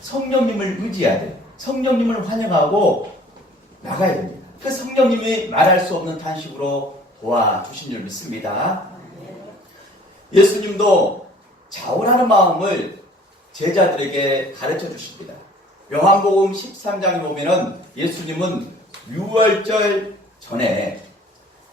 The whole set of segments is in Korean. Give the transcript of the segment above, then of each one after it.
성령님을 의지해야 돼요. 성령님을 환영하고 나가야 됩니다. 그 성령님이 말할 수 없는 탄식으로 도와주신 줄 믿습니다. 예수님도 자원하는 마음을 제자들에게 가르쳐 주십니다. 요한복음 13장에 보면은 예수님은 유월절 전에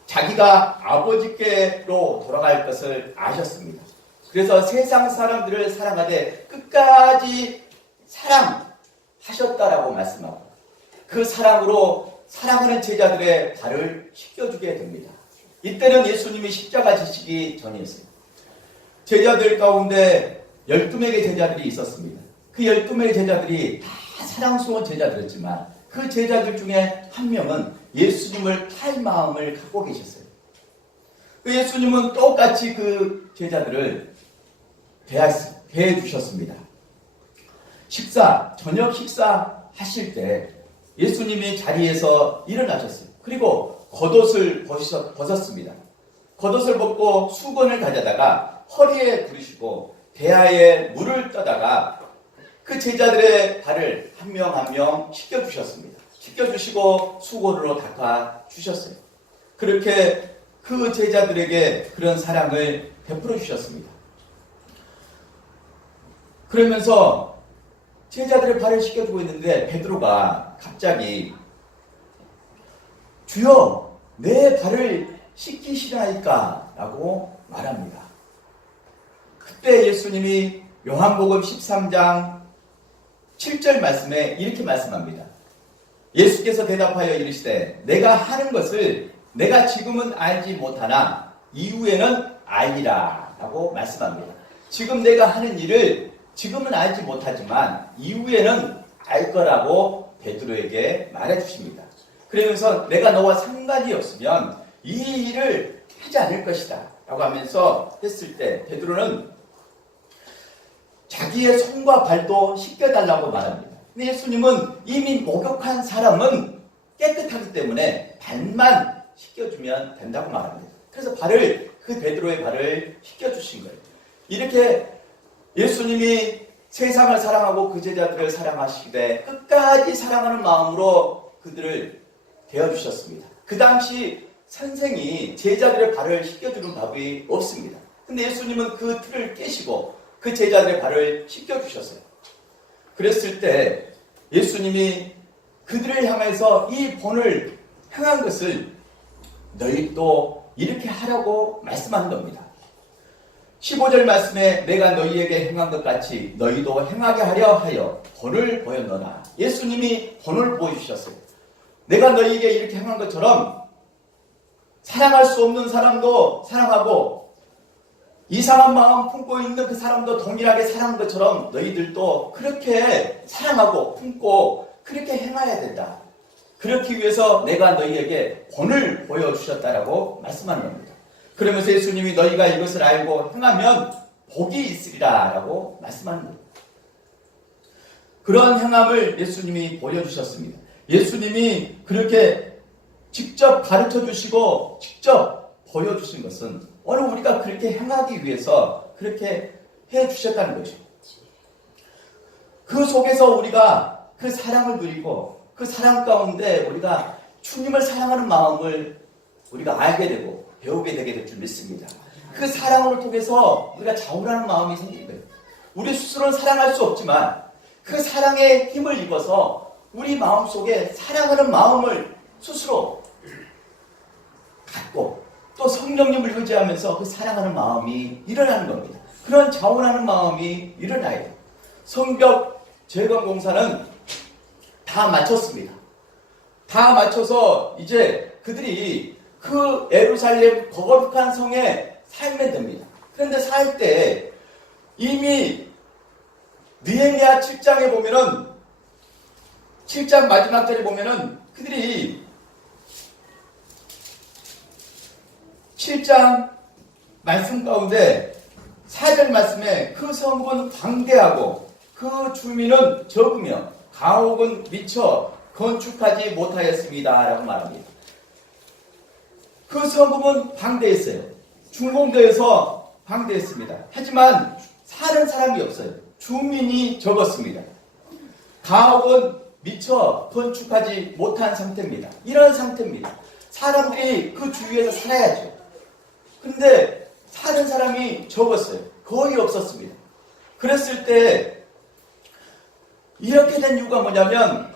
자기가 아버지께로 돌아갈 것을 아셨습니다. 그래서 세상 사람들을 사랑하되 끝까지 사랑하셨다라고 말씀하고 그 사랑으로 사랑하는 제자들의 발을 씻겨주게 됩니다. 이때는 예수님이 십자가 지시기 전이었어요. 제자들 가운데 12명의 제자들이 있었습니다. 그 12명의 제자들이 다 사랑스러운 제자들이었지만 그 제자들 중에 한 명은 예수님을 탈 마음을 갖고 계셨어요. 그 예수님은 똑같이 그 제자들을 대해 주셨습니다. 저녁 식사 하실 때 예수님이 자리에서 일어나셨어요. 그리고 겉옷을 벗었습니다. 겉옷을 벗고 수건을 가져다가 허리에 두르시고 대야에 물을 떠다가 그 제자들의 발을 한 명 한 명 씻겨주셨습니다. 씻겨주시고 수건으로 닦아주셨어요. 그렇게 그 제자들에게 그런 사랑을 베풀어 주셨습니다. 그러면서 제자들의 발을 씻겨주고 있는데 베드로가 갑자기 주여 내 발을 씻기시라니까 라고 말합니다. 그때 예수님이 요한복음 13장 7절 말씀에 이렇게 말씀합니다. 예수께서 대답하여 이르시되 내가 하는 것을 내가 지금은 알지 못하나 이후에는 알리라 라고 말씀합니다. 지금 내가 하는 일을 지금은 알지 못하지만 이후에는 알 거라고 베드로에게 말해 주십니다. 그러면서 내가 너와 상관이 없으면 이 일을 하지 않을 것이다 라고 하면서 했을 때 베드로는 자기의 손과 발도 씻겨달라고 말합니다. 근데 예수님은 이미 목욕한 사람은 깨끗하기 때문에 발만 씻겨주면 된다고 말합니다. 그래서 그 베드로의 발을 씻겨주신 거예요. 이렇게 예수님이 세상을 사랑하고 그 제자들을 사랑하시되 끝까지 사랑하는 마음으로 그들을 대해주셨습니다. 그 당시 선생이 제자들의 발을 씻겨주는 법이 없습니다. 근데 예수님은 그 틀을 깨시고 그 제자들의 발을 씻겨주셨어요. 그랬을 때 예수님이 그들을 향해서 이 본을 행한 것을 너희도 이렇게 하라고 말씀하는 겁니다. 15절 말씀에 내가 너희에게 행한 것 같이 너희도 행하게 하려 하여 본을 보였노라. 예수님이 본을 보여주셨어요. 내가 너희에게 이렇게 행한 것처럼 사랑할 수 없는 사람도 사랑하고 이상한 마음 품고 있는 그 사람도 동일하게 사랑한 것처럼 너희들도 그렇게 사랑하고 품고 그렇게 행해야 된다. 그렇기 위해서 내가 너희에게 본을 보여주셨다라고 말씀하는 겁니다. 그러면서 예수님이 너희가 이것을 알고 행하면 복이 있으리라 라고 말씀하는 겁니다. 그런 행함을 예수님이 보여주셨습니다. 예수님이 그렇게 직접 가르쳐 주시고 직접 보여주신 것은 오늘 우리가 그렇게 행하기 위해서 그렇게 해주셨다는 거죠. 그 속에서 우리가 그 사랑을 누리고 그 사랑 가운데 우리가 주님을 사랑하는 마음을 우리가 알게 되고 배우게 되게 될 줄 믿습니다. 그 사랑을 통해서 우리가 자원하는 마음이 생기는 거예요. 우리 스스로는 사랑할 수 없지만 그 사랑의 힘을 입어서 우리 마음속에 사랑하는 마음을 스스로 갖고 또 성령님을 의지하면서 그 사랑하는 마음이 일어나는 겁니다. 그런 자원하는 마음이 일어나야 돼요. 성벽 재건 공사는 다 마쳤습니다. 다 마쳐서 이제 그들이 그 예루살렘 거룩한 성에 살면 됩니다. 그런데 살 때 이미 느헤미야 7장에 보면은 7장 마지막 절에 보면은 그들이 7장 말씀 가운데 4절 말씀에 그 성은 방대하고 그 주민은 적으며 가옥은 미처 건축하지 못하였습니다 라고 말합니다. 그 성읍은 방대했어요. 중공도에서 방대했습니다. 하지만 사는 사람이 없어요. 주민이 적었습니다. 가옥은 미처 건축하지 못한 상태입니다. 이런 상태입니다. 사람들이 그 주위에서 살아야죠. 근데 사는 사람이 적었어요. 거의 없었습니다. 그랬을 때 이렇게 된 이유가 뭐냐면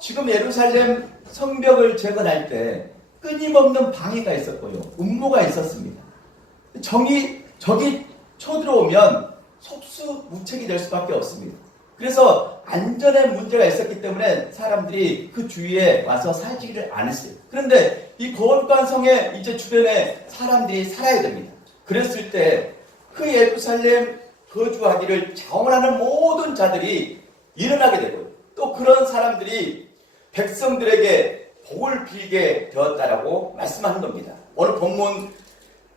지금 예루살렘 성벽을 재건할 때 끊임없는 방해가 있었고요. 음모가 있었습니다. 적이 쳐들어오면 속수무책이 될 수밖에 없습니다. 그래서 안전에 문제가 있었기 때문에 사람들이 그 주위에 와서 살지를 않았어요. 그런데 이 거룩한 성의 이제 주변에 사람들이 살아야 됩니다. 그랬을 때 그 예루살렘 거주하기를 자원하는 모든 자들이 일어나게 되고 또 그런 사람들이 백성들에게 복을 빌게 되었다라고 말씀하는 겁니다. 오늘 본문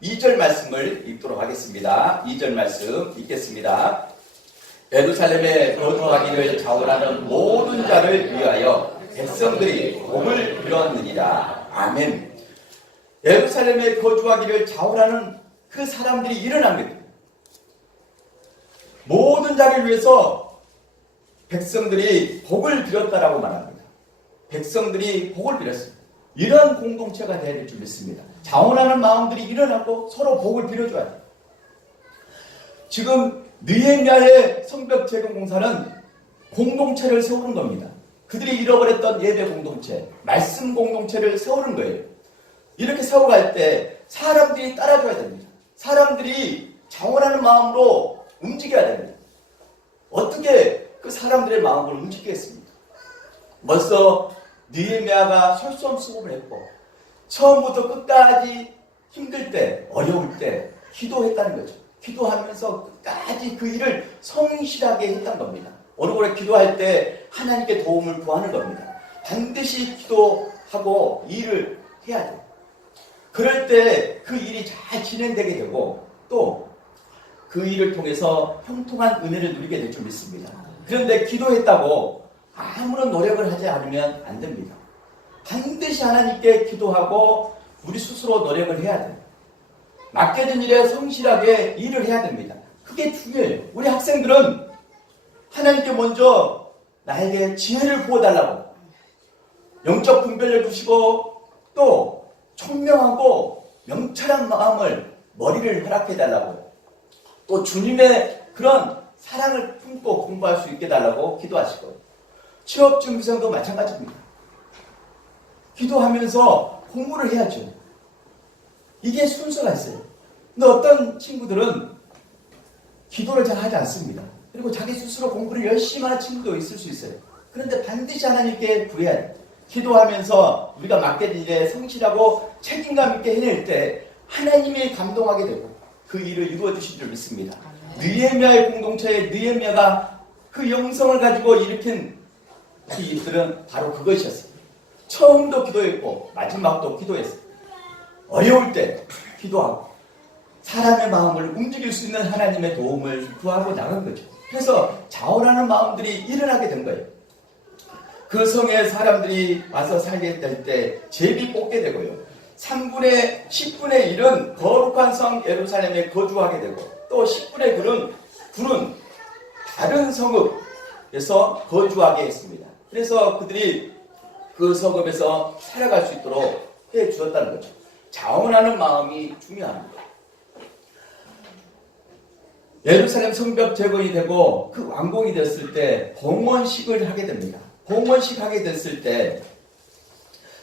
2절 말씀을 읽도록 하겠습니다. 2절 말씀 읽겠습니다. 예루살렘에 거주하기를 자원하는 모든 자를 위하여 백성들이 복을 빌었느니라. 아멘. 예루살렘에 거주하기를 자원하는 그 사람들이 일어납니다. 모든 자를 위해서 백성들이 복을 빌었다라고 말합니다. 백성들이 복을 빌었습니다. 이런 공동체가 되어야 될 줄 믿습니다. 자원하는 마음들이 일어나고 서로 복을 빌어줘야 돼요. 지금 느헤미야의 성벽 재건 공사는 공동체를 세우는 겁니다. 그들이 잃어버렸던 예배 공동체, 말씀 공동체를 세우는 거예요. 이렇게 세워갈 때 사람들이 따라줘야 됩니다. 사람들이 자원하는 마음으로 움직여야 됩니다. 어떻게 그 사람들의 마음을 움직이겠습니까? 벌써 느헤미야가 솔선수범을 했고 처음부터 끝까지 힘들 때, 어려울 때 기도했다는 거죠. 기도하면서 끝까지 그 일을 성실하게 했던 겁니다. 오래 기도할 때 하나님께 도움을 구하는 겁니다. 반드시 기도하고 일을 해야 돼요. 그럴 때 그 일이 잘 진행되게 되고 또 그 일을 통해서 형통한 은혜를 누리게 될 줄 믿습니다. 그런데 기도했다고 아무런 노력을 하지 않으면 안 됩니다. 반드시 하나님께 기도하고 우리 스스로 노력을 해야 돼요. 맡겨진 일에 성실하게 일을 해야 됩니다. 그게 중요해요. 우리 학생들은 하나님께 먼저 나에게 지혜를 부어달라고 영적 분별을 주시고 또 총명하고 명철한 마음을 머리를 허락해달라고 또 주님의 그런 사랑을 품고 공부할 수 있게 달라고 기도하시고 취업 준비생도 마찬가지입니다. 기도하면서 공부를 해야죠. 이게 순서가 있어요. 근데 어떤 친구들은 기도를 잘 하지 않습니다. 그리고 자기 스스로 공부를 열심히 하는 친구도 있을 수 있어요. 그런데 반드시 하나님께 구해야 돼요. 기도하면서 우리가 맡겨진 일에 성실하고 책임감 있게 해낼 때 하나님이 감동하게 되고 그 일을 이루어 주실 줄 믿습니다. 느헤미야의 공동체에 느헤미야가 그 영성을 가지고 일으킨 그 일들은 바로 그것이었어요. 처음도 기도했고 마지막도 기도했어요. 어려울 때 기도하고 사람의 마음을 움직일 수 있는 하나님의 도움을 구하고 나간 거죠. 그래서 자원하는 마음들이 일어나게 된 거예요. 그 성에 사람들이 와서 살게 될 때 제비 뽑게 되고요. 3분의 10분의 1은 거룩한 성 예루살렘에 거주하게 되고 또 10분의 9는 다른 성읍에서 거주하게 했습니다. 그래서 그들이 그 성읍에서 살아갈 수 있도록 해 주었다는 거죠. 자원하는 마음이 중요합니다. 예루살렘 성벽 재건이 되고 그 완공이 됐을 때 봉헌식을 하게 됩니다. 봉헌식 하게 됐을 때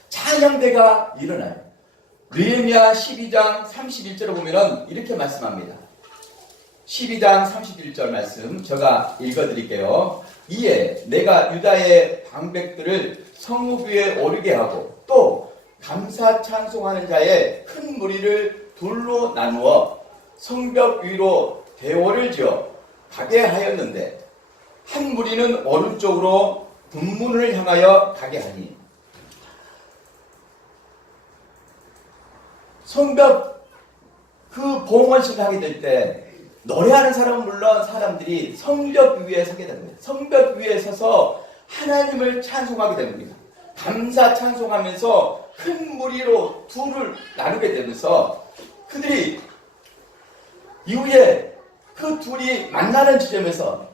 찬양대가 일어나요. 느헤미야 12장 31절을 보면은 이렇게 말씀합니다. 12장 31절 말씀 제가 읽어드릴게요. 이에 내가 유다의 방백들을 성읍 위에 오르게 하고 또 감사 찬송하는 자의 큰 무리를 둘로 나누어 성벽 위로 대궐을 지어 가게 하였는데 한 무리는 오른쪽으로 분문을 향하여 가게 하니 성벽 그 봉헌식을 하게 될 때 노래하는 사람은 물론 사람들이 성벽 위에 서게 됩니다. 성벽 위에 서서 하나님을 찬송하게 됩니다. 감사 찬송하면서 큰 무리로 둘을 나누게 되면서 그들이 이후에 그 둘이 만나는 지점에서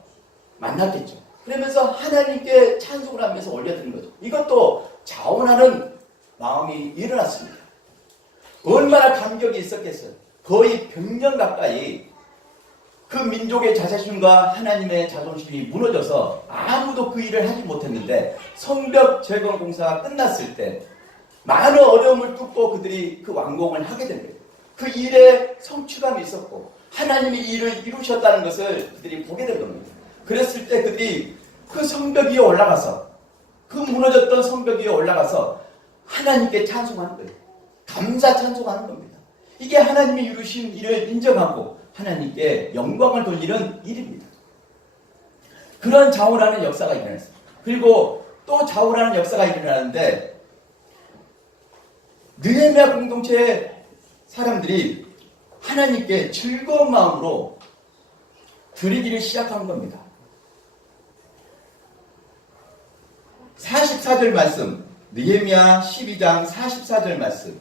만났겠죠. 그러면서 하나님께 찬송을 하면서 올려드린 거죠. 이것도 자원하는 마음이 일어났습니다. 얼마나 감격이 있었겠어요. 거의 100년 가까이 그 민족의 자존심과 하나님의 자존심이 무너져서 아무도 그 일을 하지 못했는데 성벽 재건 공사가 끝났을 때 많은 어려움을 뚫고 그들이 그 완공을 하게 된 거예요. 그 일에 성취감이 있었고 하나님이 이 일을 이루셨다는 것을 그들이 보게 된 겁니다. 그랬을 때 그들이 그 성벽 위에 올라가서 그 무너졌던 성벽 위에 올라가서 하나님께 찬송하는 거예요. 감사 찬송하는 겁니다. 이게 하나님이 이루신 일을 인정하고 하나님께 영광을 돌리는 일입니다. 그런 자원하는 역사가 일어났습니다. 그리고 또 자원하는 역사가 일어나는데 느헤미야 공동체의 사람들이 하나님께 즐거운 마음으로 드리기를 시작한 겁니다. 44절 말씀, 느헤미야 12장 44절 말씀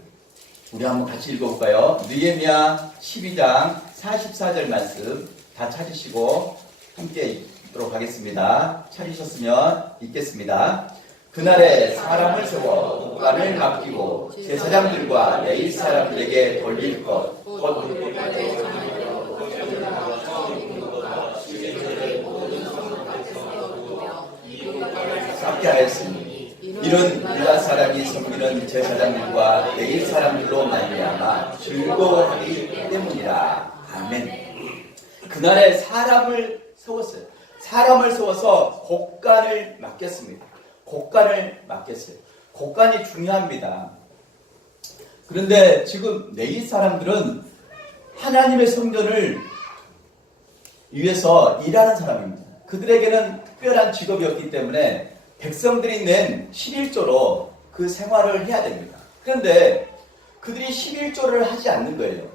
우리 한번 같이 읽어볼까요? 느헤미야 12장 44절 말씀 다 찾으시고 함께 읽도록 하겠습니다. 찾으셨으면 읽겠습니다. 그날에 사람을 세워 국관을 맡기고 제사장들과 레위 사람들에게 돌릴 것 곧 쌓게 하였으니 이는 유다 사람이 섬기는 제사장들과 레위 사람들로 말미암아 즐거워하기 때문이라. 아멘. 그날에 사람을 세웠어요. 사람을 세워서 곡간을 맡겼습니다. 곡간을 맡겼어요. 곡간이 중요합니다. 그런데 지금 레위 사람들은 하나님의 성전을 위해서 일하는 사람입니다. 그들에게는 특별한 직업이었기 때문에 백성들이 낸 11조로 그 생활을 해야 됩니다. 그런데 그들이 11조를 하지 않는 거예요.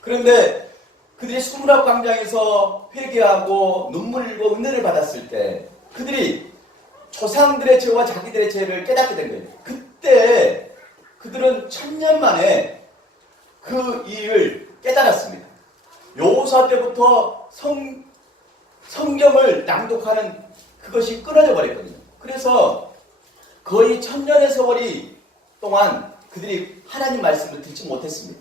그런데 그들이 수문학 광장에서 회개하고 눈물 흘리고 은혜를 받았을 때 그들이 조상들의 죄와 자기들의 죄를 깨닫게 된 거예요. 그때 그들은 1000년 만에 그 일을 깨달았습니다. 여호수아 때부터 성경을 낭독하는 그것이 끊어져 버렸거든요. 그래서 거의 1000년의 세월이 동안 그들이 하나님 말씀을 듣지 못했습니다.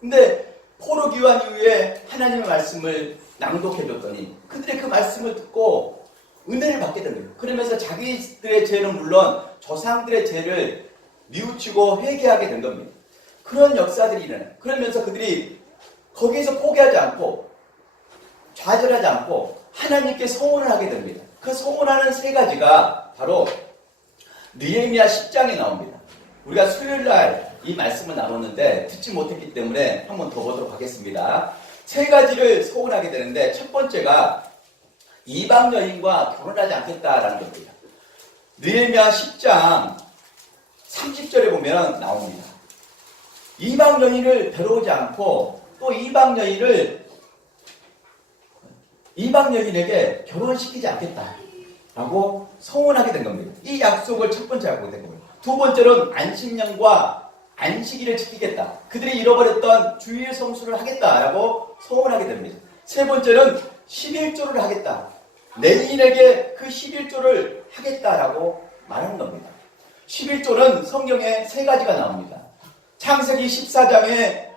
근데 포로기환 이후에 하나님의 말씀을 낭독해줬더니 그들이 그 말씀을 듣고 은혜를 받게 된 거예요. 그러면서 자기들의 죄는 물론 조상들의 죄를 뉘우치고 회개하게 된 겁니다. 그런 역사들이 일어나요. 그러면서 그들이 거기에서 포기하지 않고 좌절하지 않고 하나님께 소원을 하게 됩니다. 그 소원하는 세 가지가 바로 느헤미야 10장에 나옵니다. 우리가 수요일날 이 말씀을 나눴는데 듣지 못했기 때문에 한번 더 보도록 하겠습니다. 세 가지를 소원하게 되는데 첫 번째가 이방 여인과 결혼하지 않겠다라는 겁니다. 느헤미야 10장 30절에 보면 나옵니다. 이방 여인을 데려오지 않고 또 이방 여인에게 결혼시키지 않겠다라고 소원하게 된 겁니다. 이 약속을 첫 번째 하고 된 겁니다. 두 번째로는 안식년과 안식일을 지키겠다. 그들이 잃어버렸던 주일 성수를 하겠다라고 소원하게 됩니다. 세 번째는 11조를 하겠다. 레위인에게 그 11조를 하겠다라고 말하는 겁니다. 11조는 성경에 세 가지가 나옵니다. 창세기 14장에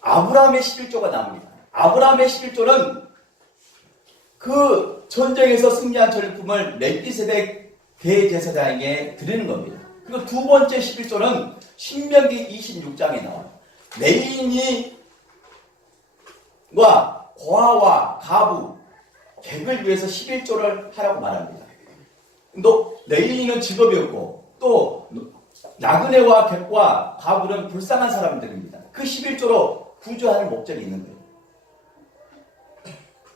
아브라함의 11조가 나옵니다. 아브라함의 11조는 그 전쟁에서 승리한 전리품을 멜기세덱 대제사장에게 드리는 겁니다. 그리고 두 번째 11조는 신명기 26장에 나와요. 레위인과 고아와 가부, 객을 위해서 11조를 하라고 말합니다. 또 레위인은 직업이었고 또 나그네와 객과 가부는 불쌍한 사람들입니다. 그 11조로 구조하는 목적이 있는 거예요.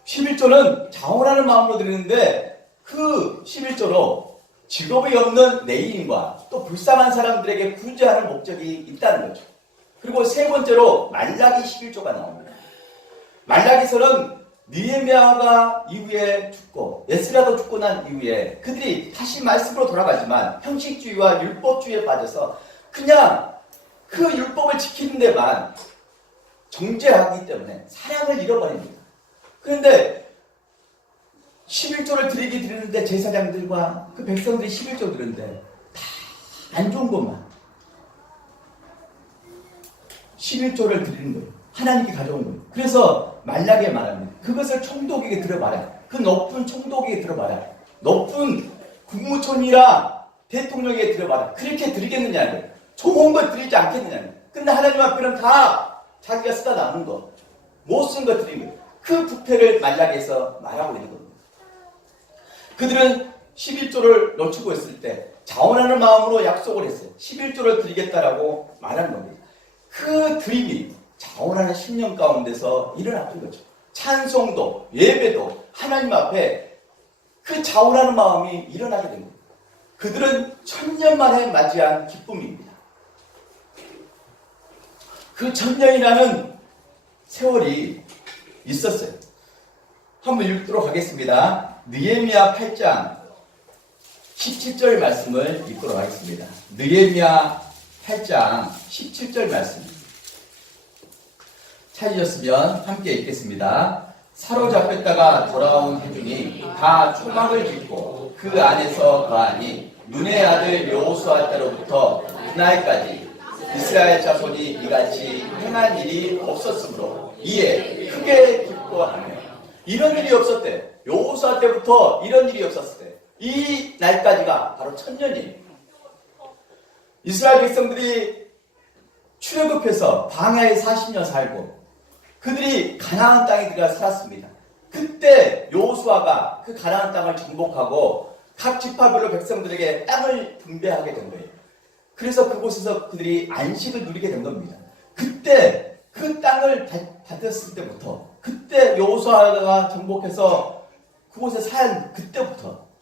11조는 자원하는 마음으로 드리는데 그 11조로 직업이 없는 레위인과 또 불쌍한 사람들에게 구제하는 목적이 있다는 거죠. 그리고 세 번째로 말라기 11조가 나옵니다. 말라기서는 느헤미야가 이후에 죽고 에스라도 죽고 난 이후에 그들이 다시 말씀으로 돌아가지만 형식주의와 율법주의에 빠져서 그냥 그 율법을 지키는 데만 정죄하기 때문에 사랑을 잃어버립니다. 그런데 11조를 드리는데 제사장들과 그 백성들이 11조 드리는데 다 안 좋은 것만 11조를 드리는 거예요. 하나님께 가져온 거예요. 그래서 말라기에 말합니다. 그것을 총독에게 들어봐라. 그 높은 총독에게 들어봐라. 높은 국무총리라 대통령에게 들어봐라. 그렇게 드리겠느냐는 거예요. 좋은 것 드리지 않겠느냐는 거예요. 근데 하나님 앞에는 다 자기가 쓰다 남은 거, 못 쓴 거 드린 거예요. 그 부패를 말라기에서 말하고 있는 겁니다. 그들은 11조를 놓치고 있을 때 자원하는 마음으로 약속을 했어요. 11조를 드리겠다라고 말하는 겁니다. 그 드림이 자원하는 10년 가운데서 일어났던 거죠. 찬송도 예배도 하나님 앞에 그 자원하는 마음이 일어나게 된 겁니다. 그들은 1000년 만에 맞이한 기쁨입니다. 그 1000년이라는 세월이 있었어요. 한번 읽도록 하겠습니다. 느헤미야 8장 17절 말씀을 읽도록 하겠습니다. 느헤미야 8장 17절 말씀 찾으셨으면 함께 읽겠습니다. 사로잡혔다가 돌아온 회중이 다 초막을 짓고 그 안에서 거하니 눈의 아들 여호수아 때로부터 그날까지 이스라엘 자손이 이같이 행한 일이 없었으므로 이에 크게 기뻐하며 이런 일이 없었대. 여호수아 때부터 이런 일이 없었을 때 이 날까지가 바로 1000년이에요. 이스라엘 백성들이 출애굽해서 광야에 40년 살고 그들이 가나안 땅에 들어가 살았습니다. 그때 여호수아가 그 가나안 땅을 정복하고 각 지파별로 백성들에게 땅을 분배하게 된 거예요. 그래서 그곳에서 그들이 안식을 누리게 된 겁니다. 그때 그 땅을 받았을 때부터 그때 여호수아가 정복해서 그곳에 산 그때부터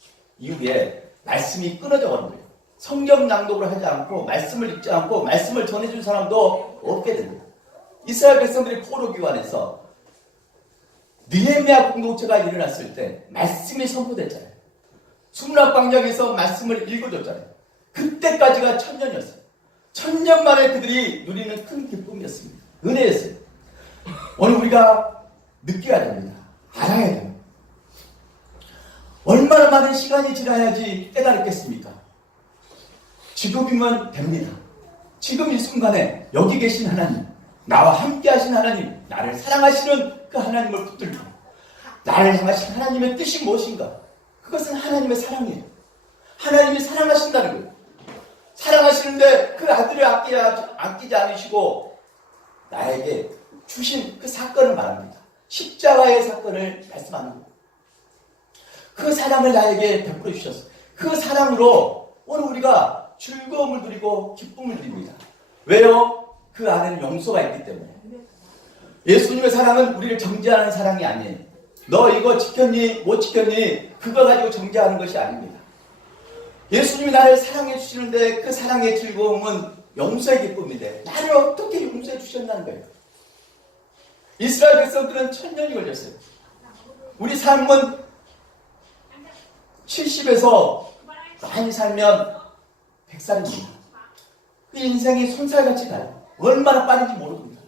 이후에 말씀이 끊어져 버린 거예요. 성경 낭독을 하지 않고 말씀을 읽지 않고 말씀을 전해준 사람도 없게 됩니다. 이스라엘 백성들이 포로기관에서 느헤미야 공동체가 일어났을 때 말씀이 선포됐잖아요. 수문학방역에서 말씀을 읽어줬잖아요. 그때까지가 1000년이었어요. 1000년 만에 그들이 누리는 큰 기쁨이었습니다. 은혜였어요. 오늘 우리가 느껴야 됩니다. 알아야 됩니다. 얼마나 많은 시간이 지나야지 깨달았겠습니까? 지금이면 됩니다. 지금 이 순간에 여기 계신 하나님, 나와 함께 하신 하나님, 나를 사랑하시는 그 하나님을 붙들고 나를 향하신 하나님의 뜻이 무엇인가? 그것은 하나님의 사랑이에요. 하나님이 사랑하신다는 거예요. 사랑하시는데 그 아들을 아끼지 않으시고 나에게 주신 그 사건을 말합니다. 십자가의 사건을 말씀하는 거예요. 그 사랑을 나에게 베풀어 주셨어요. 그 사랑으로 오늘 우리가 즐거움을 누리고 기쁨을 누립니다. 왜요? 그 안에는 용서가 있기 때문에. 예수님의 사랑은 우리를 정죄하는 사랑이 아니에요. 너 이거 지켰니? 못 지켰니? 그거 가지고 정죄하는 것이 아닙니다. 예수님이 나를 사랑해 주시는데 그 사랑의 즐거움은 용서의 기쁨인데 나를 어떻게 용서해 주셨다는 거예요. 이스라엘 백성들은 1000년이 걸렸어요. 우리 삶은 70에서 많이 살면 100살입니다. 그 인생이 손살같이 가요. 얼마나 빠른지 모릅니다.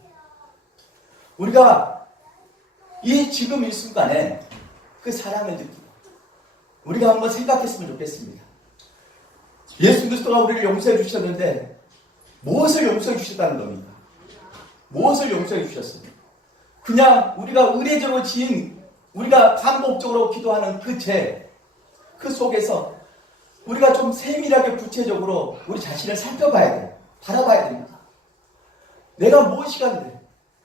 우리가 지금 이 순간에 그 사랑을 느끼고 우리가 한번 생각했으면 좋겠습니다. 예수 그리스도가 우리를 용서해 주셨는데 무엇을 용서해 주셨다는 겁니까? 무엇을 용서해 주셨어요? 그냥 우리가 의례적으로 지은 우리가 반복적으로 기도하는 그 죄, 그 속에서 우리가 좀 세밀하게 구체적으로 우리 자신을 살펴봐야 돼요. 바라봐야 됩니다. 내가 무엇이 간데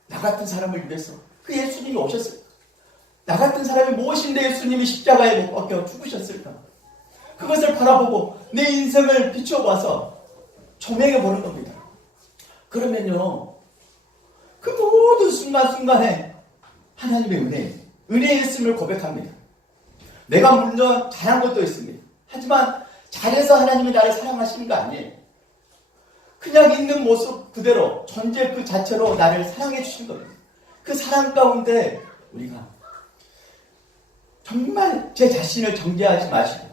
나 같은 사람을 위해서 그 예수님이 오셨을까? 나 같은 사람이 무엇인데 예수님이 십자가에 못 박혀 죽으셨을까? 그것을 바라보고 내 인생을 비춰봐서 조명해 보는 겁니다. 그러면요, 그 모든 순간순간에 하나님의 은혜의 있음을 고백합니다. 내가 물론 잘한 것도 있습니다. 하지만 잘해서 하나님이 나를 사랑하시는 거 아니에요. 그냥 있는 모습 그대로 존재 그 자체로 나를 사랑해 주신 겁니다. 그 사랑 가운데 우리가 정말 제 자신을 정죄하지 마시고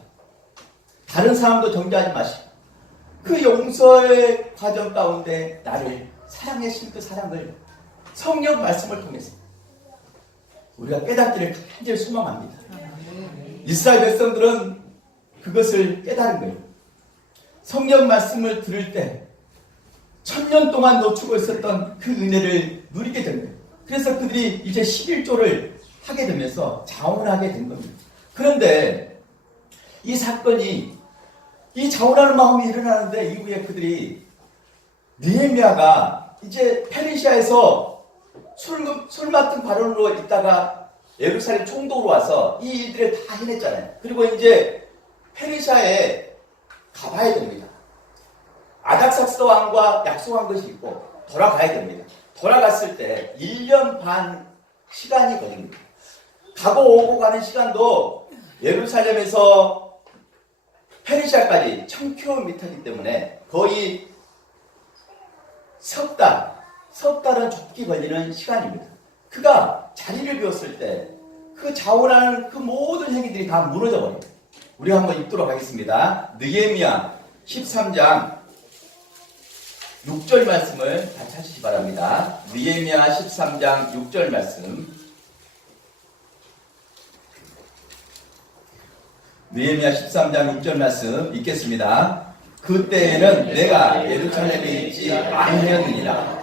다른 사람도 정죄하지 마시고 그 용서의 과정 가운데 나를 사랑해 주신 그 사랑을 성경 말씀을 통해서 우리가 깨닫기를 간절히 소망합니다. 이스라엘 백성들은 그것을 깨달은 거예요. 성경 말씀을 들을 때 1000년 동안 놓치고 있었던 그 은혜를 누리게 된 거예요. 그래서 그들이 이제 11조를 하게 되면서 자원하게 된 겁니다. 그런데 이 사건이 이 자원하는 마음이 일어나는데 이후에 그들이 느헤미야가 이제 페르시아에서 술 맡은 발언으로 있다가 예루살렘 총독으로 와서 이 일들을 다 해냈잖아요. 그리고 이제 페르시아에 가봐야 됩니다. 아닥사스다 왕과 약속한 것이 있고 돌아가야 됩니다. 돌아갔을 때 1년 반 시간이 걸립니다. 가고 오고 가는 시간도 예루살렘에서 페르시아까지 1000km이기 때문에 거의 석 달은 좁게 걸리는 시간입니다. 그가 자리를 비웠을 때 그 자원하는 그 모든 행위들이 다 무너져 버립니다. 우리 한번 읽도록 하겠습니다. 느헤미야 13장 6절 말씀을 다 찾으시기 바랍니다. 느헤미야 13장 6절 말씀. 느헤미야 13장 6절 말씀 읽겠습니다. 그때에는 내가 예루살렘에 있지 아니하였느니라.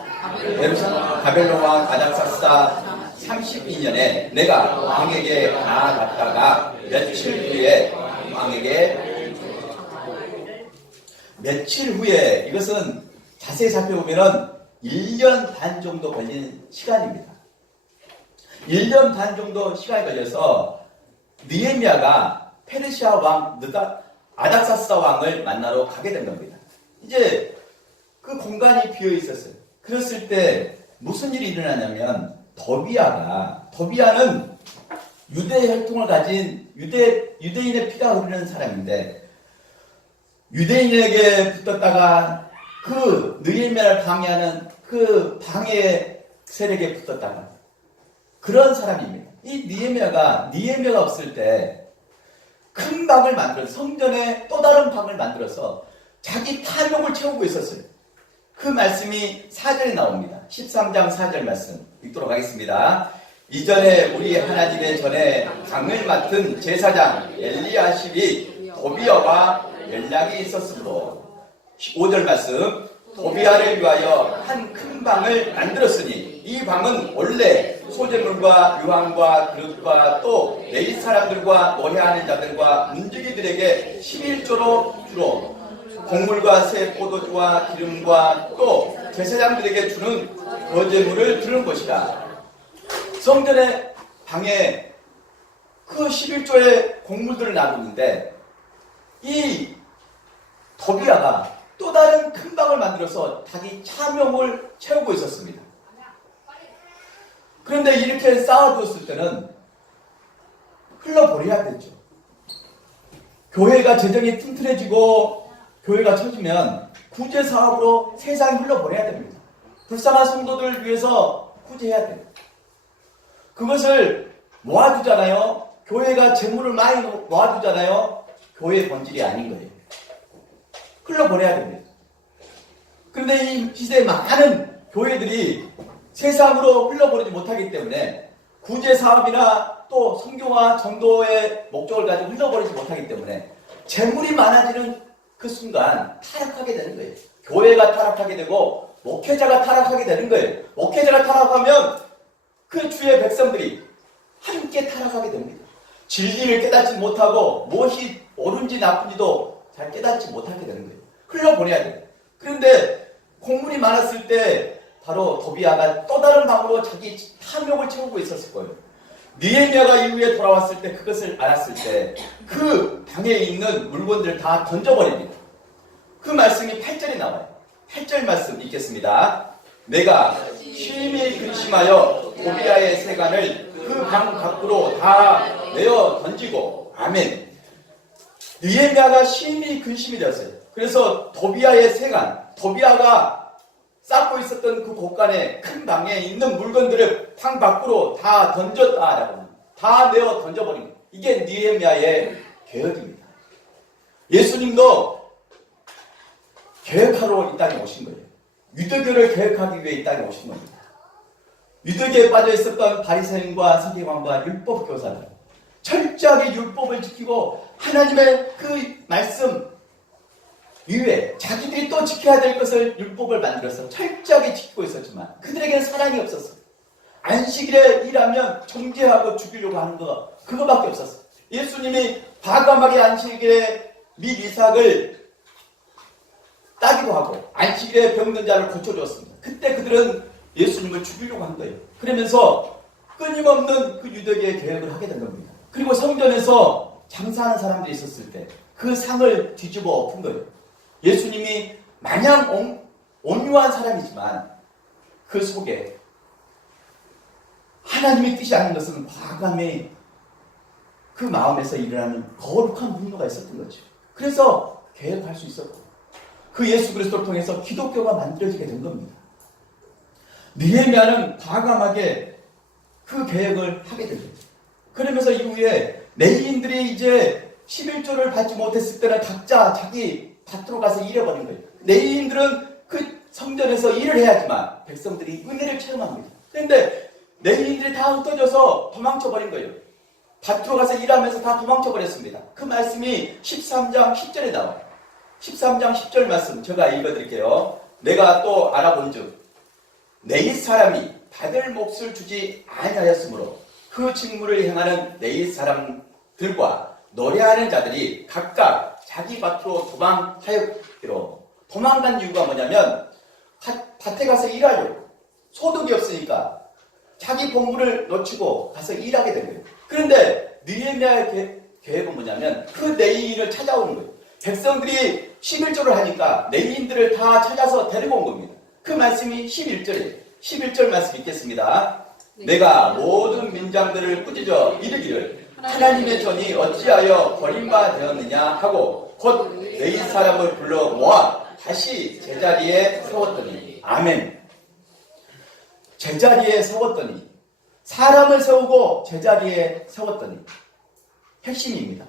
바벨론 왕 아닥사스다 32년에 내가 왕에게 나아갔다가 며칠 후에 이것은 자세히 살펴보면 1년 반 정도 걸린 시간입니다. 1년 반 정도 시간이 걸려서 느헤미야가 페르시아 왕 아닥사스다 왕을 만나러 가게 된 겁니다. 이제 그 공간이 비어 있었어요. 그랬을 때 무슨 일이 일어나냐면 더비야는 유대 혈통을 가진 유대인의 피가 흐르는 사람인데 유대인에게 붙었다가 그 느헤미야를 방해하는 그 방해 세력에 붙었다가 그런 사람입니다. 이 느헤미야가 없을 때 큰 방을 만들어서 성전에 또 다른 방을 만들어서 자기 탐욕을 채우고 있었어요. 그 말씀이 4절에 나옵니다. 13장 4절 말씀 읽도록 하겠습니다. 이전에 우리 하나님의 전에 강을 맡은 제사장 엘리야십이 도비야와 연락이 있었으므로 5절 말씀 도비야를 위하여 한 큰 방을 만들었으니 이 방은 원래 소재물과 유황과 그릇과 또 레위 사람들과 노래하는 자들과 문지기들에게 11조로 주로 곡물과 새 포도주와 기름과 또 제사장들에게 주는 거제물을 두는 것이다. 성전의 방에 그 11조의 곡물들을 놔두는데 이 더비야가 또 다른 큰 방을 만들어서 자기 탐욕을 채우고 있었습니다. 그런데 이렇게 쌓아두었을 때는 흘러버려야 되죠. 교회가 재정이 튼튼해지고 교회가 처지면 구제 사업으로 세상이 흘러버려야 됩니다. 불쌍한 성도들을 위해서 구제해야 됩니다. 그것을 모아두잖아요. 교회가 재물을 많이 모아두잖아요. 교회의 본질이 아닌 거예요. 흘러버려야 됩니다. 그런데 이 시대의 많은 교회들이 세상으로 흘러버리지 못하기 때문에 구제 사업이나 또 선교와 전도의 목적을 가지고 흘러버리지 못하기 때문에 재물이 많아지는 그 순간 타락하게 되는 거예요. 교회가 타락하게 되고 목회자가 타락하게 되는 거예요. 목회자가 타락하면 그 주의 백성들이 함께 타락하게 됩니다. 진리를 깨닫지 못하고 무엇이 옳은지 나쁜지도 잘 깨닫지 못하게 되는 거예요. 흘러보내야 돼요. 그런데 곡물이 많았을 때 바로 도비야가 또 다른 방으로 자기 탐욕을 채우고 있었을 거예요. 느헤미야가 이후에 돌아왔을 때 그것을 알았을 때 그 방에 있는 물건들을 다 던져버립니다. 그 말씀이 8절에 나와요. 8절 말씀 읽겠습니다. 내가 심히 근심하여 도비야의 세간을 그 방 밖으로 다 내어 던지고 아멘. 느헤미야가 심히 근심이 되었어요. 그래서 도비야의 세간, 도비야가 쌓고 있었던 그 곳간에 큰 방에 있는 물건들을 방 밖으로 다 던졌다라고 합니다. 다 내어 던져버린 거예요. 이게 느헤미야의 개혁입니다. 예수님도 개혁하러 이 땅에 오신 거예요. 유대교를 개혁하기 위해 이 땅에 오신 겁니다. 유대교에 빠져 있었던 바리새인과 서기관과 율법 교사들, 철저하게 율법을 지키고 하나님의 그 말씀 이외에 자기들이 또 지켜야 될 것을 율법을 만들어서 철저하게 지키고 있었지만 그들에게는 사랑이 없었어요. 안식일에 일하면 정죄하고 죽이려고 하는 거 그거밖에 없었어요. 예수님이 과감하게 안식일에 및 이삭을 따기도 하고 안식일에 병든 자를 고쳐주었습니다. 그때 그들은 예수님을 죽이려고 한 거예요. 그러면서 끊임없는 그 유대계의 계획을 하게 된 겁니다. 그리고 성전에서 장사하는 사람들이 있었을 때 그 상을 뒤집어 엎은 거예요. 예수님이 마냥 온유한 사람이지만 그 속에 하나님의 뜻이 아닌 것은 과감히 그 마음에서 일어나는 거룩한 분노가 있었던 거죠. 그래서 계획할 수 있었고 그 예수 그리스도를 통해서 기독교가 만들어지게 된 겁니다. 느헤미야는 과감하게 그 계획을 하게 된 거죠. 그러면서 이후에 레위인들이 이제 11조를 받지 못했을 때는 각자 자기 밭으로 가서 일해버린 거예요. 레위인들은 그 성전에서 일을 해야지만 백성들이 은혜를 체험합니다. 그런데 레위인들이 다 흩어져서 도망쳐버린 거예요. 밭으로 가서 일하면서 다 도망쳐버렸습니다. 그 말씀이 13장 10절에 나와요. 13장 10절 말씀 제가 읽어드릴게요. 내가 또 알아본즉 내 사람이 받을 몫을 주지 아니하였으므로 그 직무를 행하는 내 사람들과 노래하는 자들이 각각 자기 밭으로 도망하였기로. 도망간 이유가 뭐냐면 밭에 가서 일하려고 소득이 없으니까 자기 본분을 놓치고 가서 일하게 된 거예요. 그런데 느헤미야의 계획은 뭐냐면 그 레위인을 찾아오는 거예요. 백성들이 11조를 하니까 레위인들을 다 찾아서 데리고 온 겁니다. 그 말씀이 11절이에요. 11절 말씀 읽겠습니다. 내가 모든 민장들을 꾸짖어 이르기를 하나님의 전이 어찌하여 버림받았느냐 하고 곧 레위 사람을 불러 모아 다시 제자리에 세웠더니 아멘. 제자리에 세웠더니 사람을 세우고 제자리에 세웠더니 핵심입니다.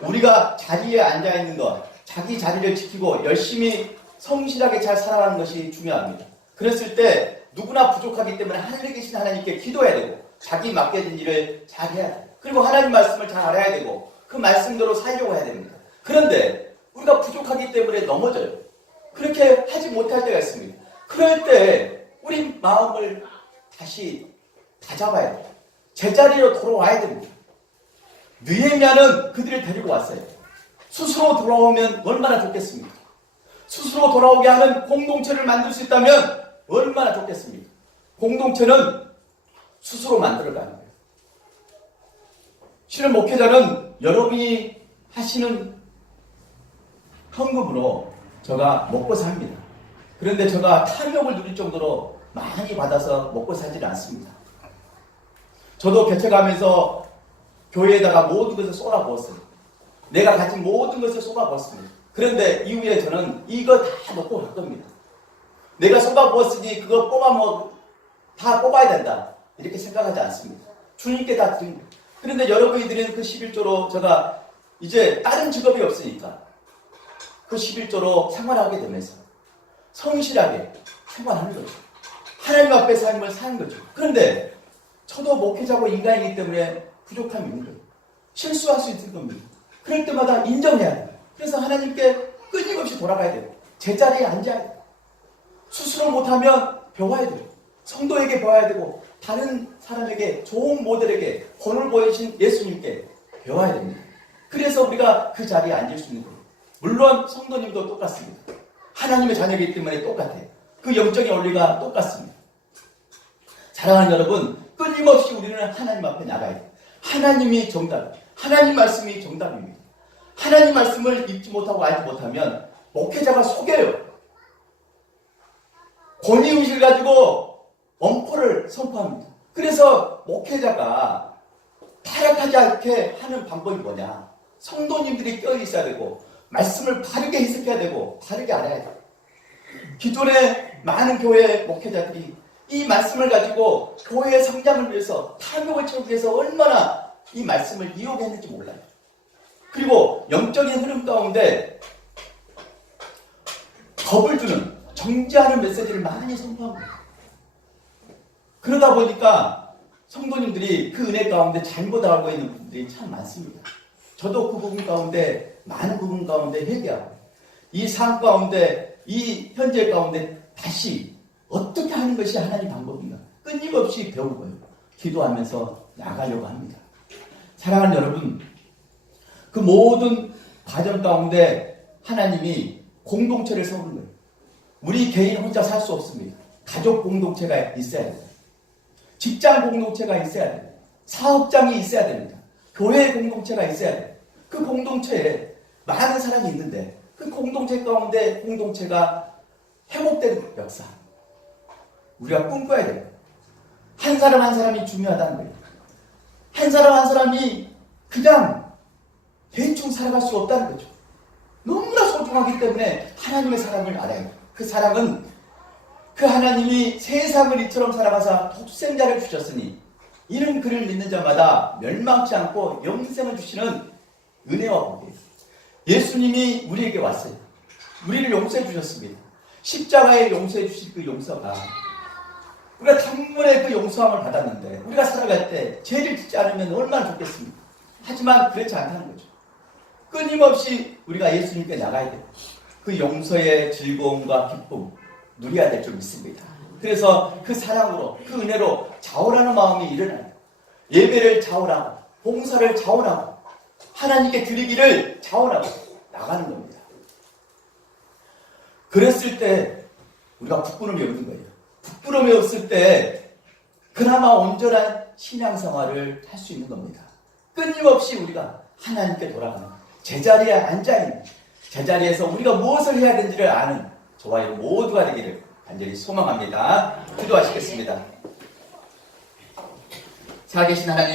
우리가 자리에 앉아있는 것, 자기 자리를 지키고 열심히 성실하게 잘 살아가는 것이 중요합니다. 그랬을 때 누구나 부족하기 때문에 하늘에 계신 하나님께 기도해야 되고 자기 맡겨진 일을 잘 해야 돼요. 그리고 하나님 말씀을 잘 알아야 되고 그 말씀대로 살려고 해야 됩니다. 그런데 우리가 부족하기 때문에 넘어져요. 그렇게 하지 못할 때가 있습니다. 그럴 때 우리 마음을 다시 다잡아야 돼요. 제자리로 돌아와야 됩니다. 느헤미야는 그들을 데리고 왔어요. 스스로 돌아오면 얼마나 좋겠습니까? 스스로 돌아오게 하는 공동체를 만들 수 있다면 얼마나 좋겠습니까? 공동체는 스스로 만들어가는 거예요. 실은 목회자는 여러분이 하시는 헌금으로 제가 먹고 삽니다. 그런데 제가 탐욕을 누릴 정도로 많이 받아서 먹고 살지는 않습니다. 저도 개척하면서 교회에다가 모든 것을 쏟아부었어요. 내가 가진 모든 것을 쏟아부었습니다. 그런데 이후에 저는 이거 다 놓고 갈 겁니다. 내가 쏟아부었으니 그거 다 뽑아야 된다. 이렇게 생각하지 않습니다. 주님께 다 드립니다. 그런데 여러분이 드리는 그 11조로 제가 이제 다른 직업이 없으니까 그 11조로 생활하게 되면서 성실하게 생활하는 거죠. 하나님 앞에 삶을 사는 거죠. 그런데 저도 목회자고 인간이기 때문에 부족함이 있는 거예요. 실수할 수 있는 겁니다. 그럴 때마다 인정해야 돼요. 그래서 하나님께 끊임없이 돌아가야 돼요. 제자리에 앉아야 돼요. 스스로 못하면 배워야 돼요. 성도에게 배워야 되고 다른 사람에게 좋은 모델에게 본을 보여주신 예수님께 배워야 됩니다. 그래서 우리가 그 자리에 앉을 수 있는 거예요. 물론 성도님도 똑같습니다. 하나님의 자녀이기 때문에 똑같아요. 그 영적인 원리가 똑같습니다. 사랑하는 여러분, 끊임없이 우리는 하나님 앞에 나가야 돼요. 하나님이 정답, 하나님 말씀이 정답입니다. 하나님 말씀을 읽지 못하고 알지 못하면 목회자가 속여요. 권위의식을 가지고 엄포를 선포합니다. 그래서 목회자가 타락하지 않게 하는 방법이 뭐냐? 성도님들이 껴있어야 되고 말씀을 바르게 해석해야 되고 바르게 알아야 돼요. 기존의 많은 교회 목회자들이 이 말씀을 가지고 교회의 성장을 위해서 탐욕을 채우기 위해서 얼마나 이 말씀을 이용했는지 몰라요. 그리고 영적인 흐름 가운데 겁을 주는 정죄하는 메시지를 많이 선포합니다. 그러다 보니까 성도님들이 그 은혜 가운데 잘못 알고 있는 부분들이 참 많습니다. 저도 그 부분 가운데, 많은 부분 가운데 회개하고, 이 삶 가운데, 이 현재 가운데 다시 어떻게 하는 것이 하나님 방법인가 끊임없이 배우고요. 기도하면서 나가려고 합니다. 사랑하는 여러분, 그 모든 과정 가운데 하나님이 공동체를 세우는 거예요. 우리 개인 혼자 살 수 없습니다. 가족 공동체가 있어야 돼요. 직장 공동체가 있어야 돼요. 사업장이 있어야 됩니다. 교회 공동체가 있어야 돼요. 그 공동체에 많은 사람이 있는데 그 공동체 가운데 공동체가 회복되는 역사 우리가 꿈꿔야 돼요. 한 사람 한 사람이 중요하다는 거예요. 한 사람 한 사람이 그냥 대충 살아갈 수 없다는 거죠. 너무나 소중하기 때문에 하나님의 사랑을 알아야 돼요. 그 사랑은 그 하나님이 세상을 이처럼 살아가사 독생자를 주셨으니 이는 그를 믿는 자마다 멸망치 않고 영생을 주시는 은혜와 복이에요. 예수님이 우리에게 왔어요. 우리를 용서해 주셨습니다. 십자가에 용서해 주신 그 용서가 우리가 단번에 그 용서함을 받았는데 우리가 살아갈 때 죄를 짓지 않으면 얼마나 좋겠습니까? 하지만 그렇지 않다는 거죠. 끊임없이 우리가 예수님께 나가야 돼요. 그 용서의 즐거움과 기쁨 누려야 될 줄 믿습니다. 그래서 그 사랑으로 그 은혜로 자원하는 마음이 일어나요. 예배를 자원하고 봉사를 자원하고 하나님께 드리기를 자원하고 나가는 겁니다. 그랬을 때 우리가 부끄러움이 없는 거예요. 부끄러움이 없을 때 그나마 온전한 신앙생활을 할 수 있는 겁니다. 끊임없이 우리가 하나님께 돌아가는 제자리에 앉아있는 제자리에서 우리가 무엇을 해야 되는지를 아는 저와 여러분 모두가 되기를 간절히 소망합니다. 기도하시겠습니다. 살아계신 하나님